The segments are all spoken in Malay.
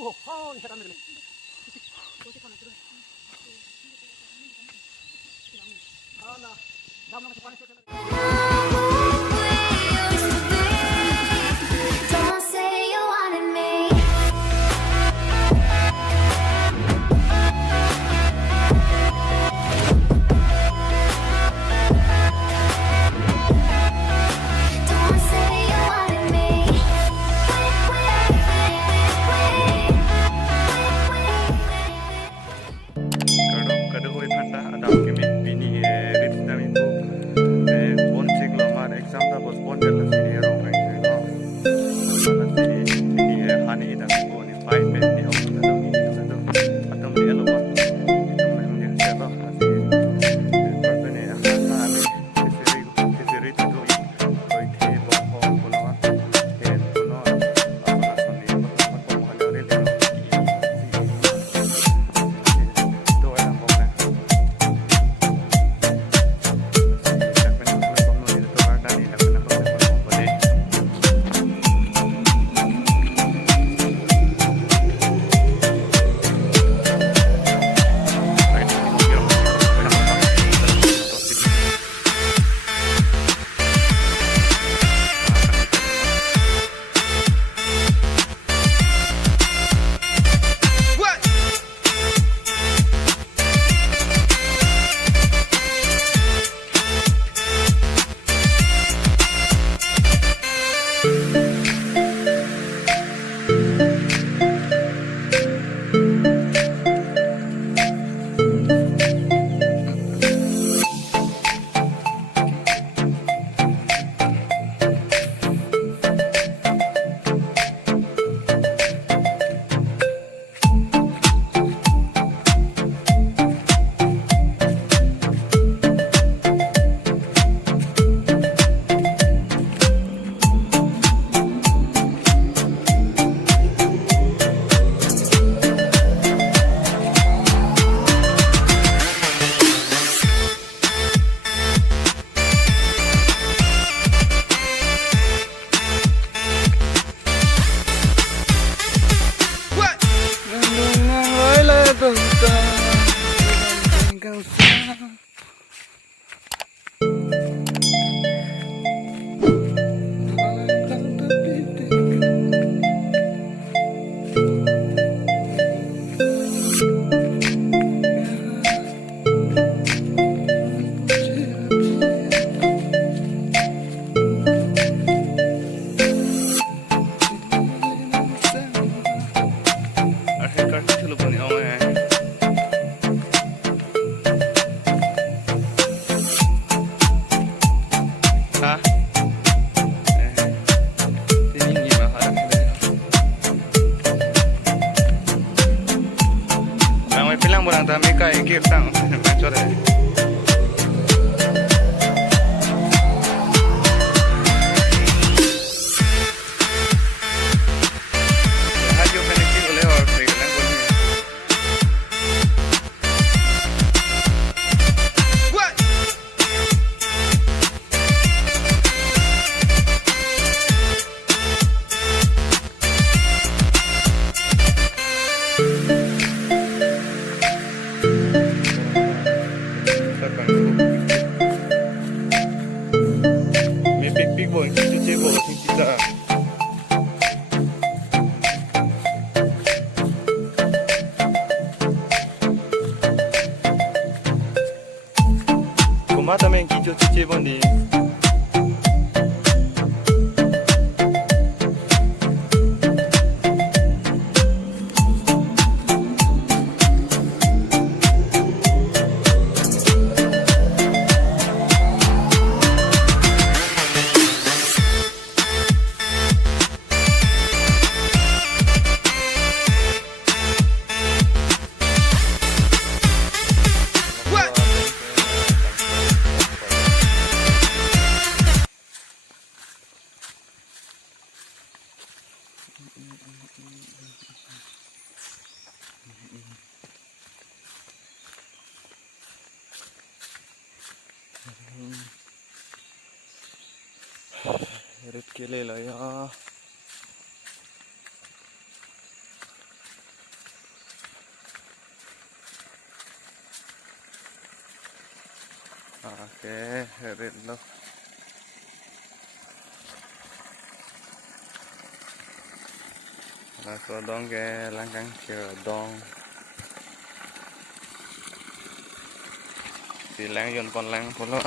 Don't say you wanted me. Don't say you wanted me. Kadugoi phanda adam kimi bini rit dami bu bon siglo mar exam da bos bon del sini ro ngai se no ala sini hani da bu ni pai pe ni o da do ni da do atom ni elo bon atom ni se ba asi par pe ni ha se ri to do koi the bo ho ko no he ko no apna soni ko mo ha re le Kami kai gift ang macam ni. Hajo kena kiri oleh orang saya nak boleh. What? Big boy, cuci bola kita. Kuma também cuci bondi. Rit kelela ya. Oke, red lo. Langsung dong ke langkang ke dong. Silang yon pon lang polo.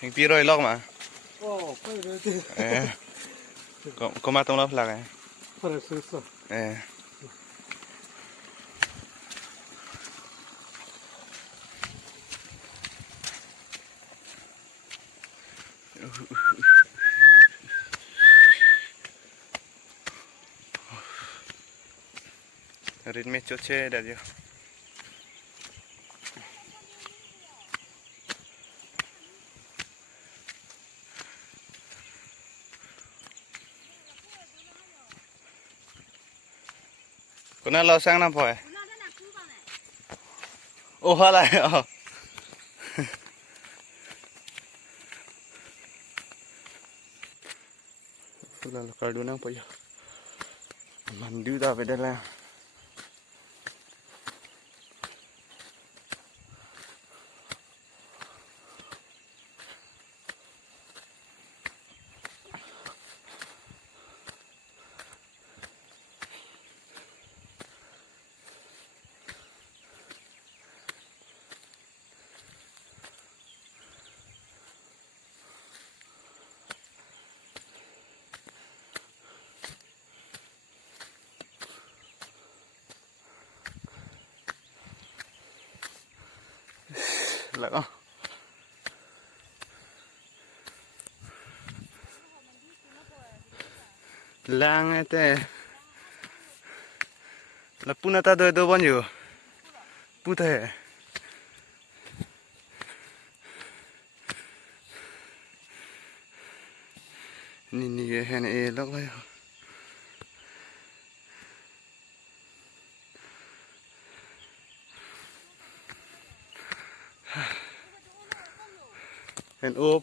Hình pi rồi lóc mà. Phải rồi thì Có mà tông lóc là cái. phải sửa sửa. Ritme choche dah je. Kuna lo sang na poe. Oh halai. Oh. Lalu kalau nang poe. Mandu dah beda lah. Là con lang ete là punata đôi đôi bao nhiêu pute ni cái hè này lóc đấy hèn ốp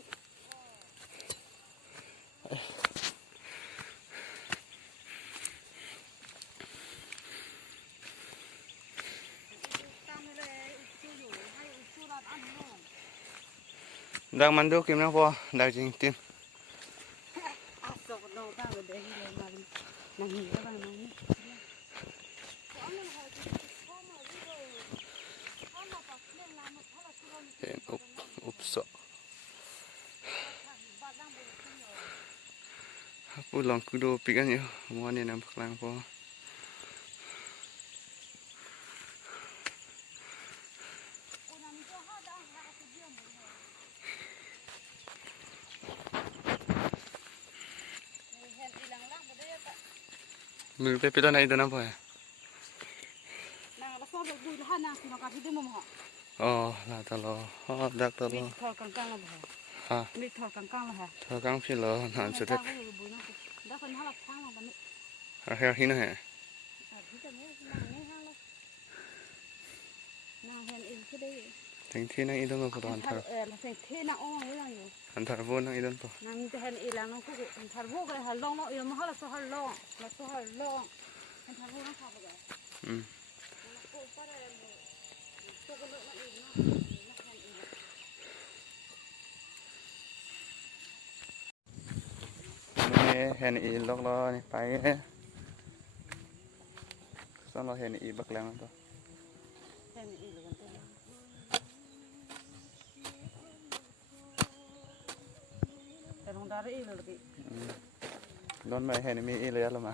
đang mandu kim nang po đang jing tim hèn ốp sợ aku long kudo pikan yo mo ni nampak lang po mil pe pila na ito na po eh oh là talo oh dak talo ha thơ căng phi lo nan sẽ thế à heo hi nó hả thành thiên năng idon ko han thar han thar vô năng idon po hèn y lóc lo này phải sao lo hèn y bạc lăng to đón mày hèn mi y lấy luôn mà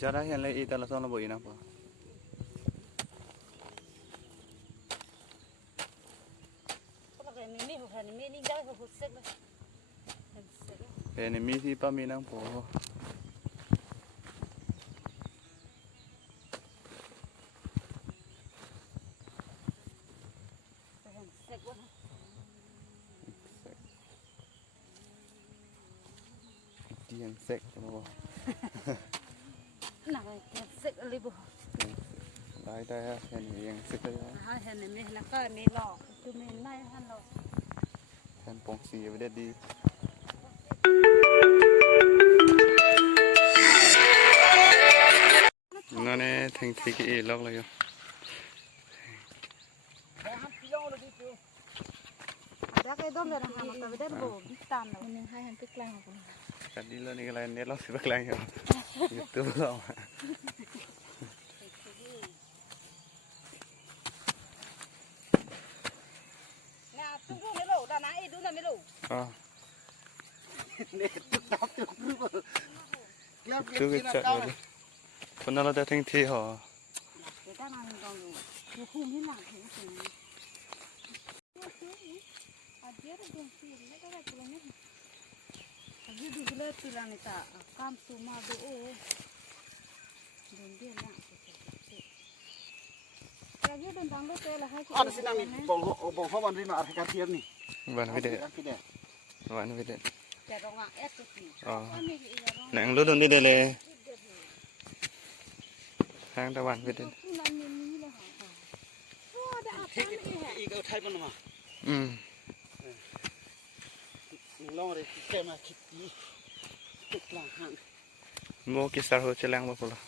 Jara hiện lại ít là sao nó bụi nào bỏ. Enemy thì pa mi nang bỏ. Điên sek nó bỏ. Nãy cái sực ở libu, Đấy đây hiện điên sek đấy. hai hình này mình là cái mình lọ, tụi mình nay hắn lọ. Hiện bông xì với đi. Nó này thành thị cái lóc lại rồi. Đã cái đó là hàng mà tao biết bổ biết tàn rồi. Mình hai hàng tức lang rồi. Cái đi lên cái này nét lóc xì bạc lại rồi. YouTube không? Nè, tung tung mấy lỗ, đã nãy đúng là mấy lỗ. À. Leo Cứ kia cái chợ rồi. Phần nào là đã thành thị hả? Cái ta làm còn rồi. Nó không biết làm thế nào. Jadi dulu tulang itu kampung madu dan dia nak. Lagi tentang lu telah hai. Ada sih nami bong ho ban rima arka tiam ni. Bạn với đệ. Kide. Bạn với đệ. Jarong et tu. Nãy lúc đầu đi đây là hàng tao bạn với đệ. Iga uthai pan ma. Long re kema kiti. Tuklang han. Mua cái sao hơi chơi lang bao lâu?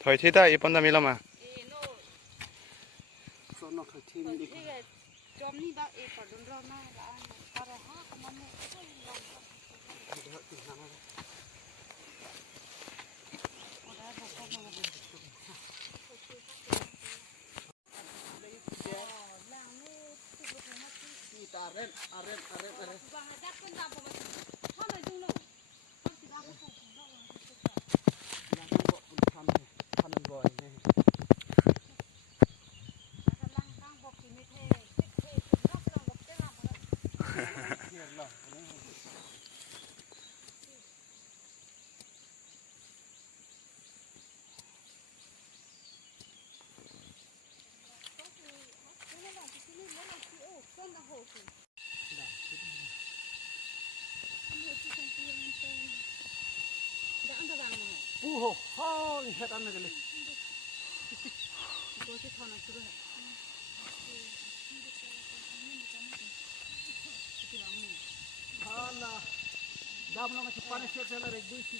Thôi thì ta ít bọn ta mi làm à? So no khai thi ni. Jom ni ba e padun ro na la para ha kamane. Aren. Bang ada kan tak apa. Mana dung lo? Yang kok pun panen boy. Lang kang bok ni the. Nok long bok te na. Here lah. Puho, oh, lihat anda kali. Hala, dah belum macam panas saya lah, rek dui sih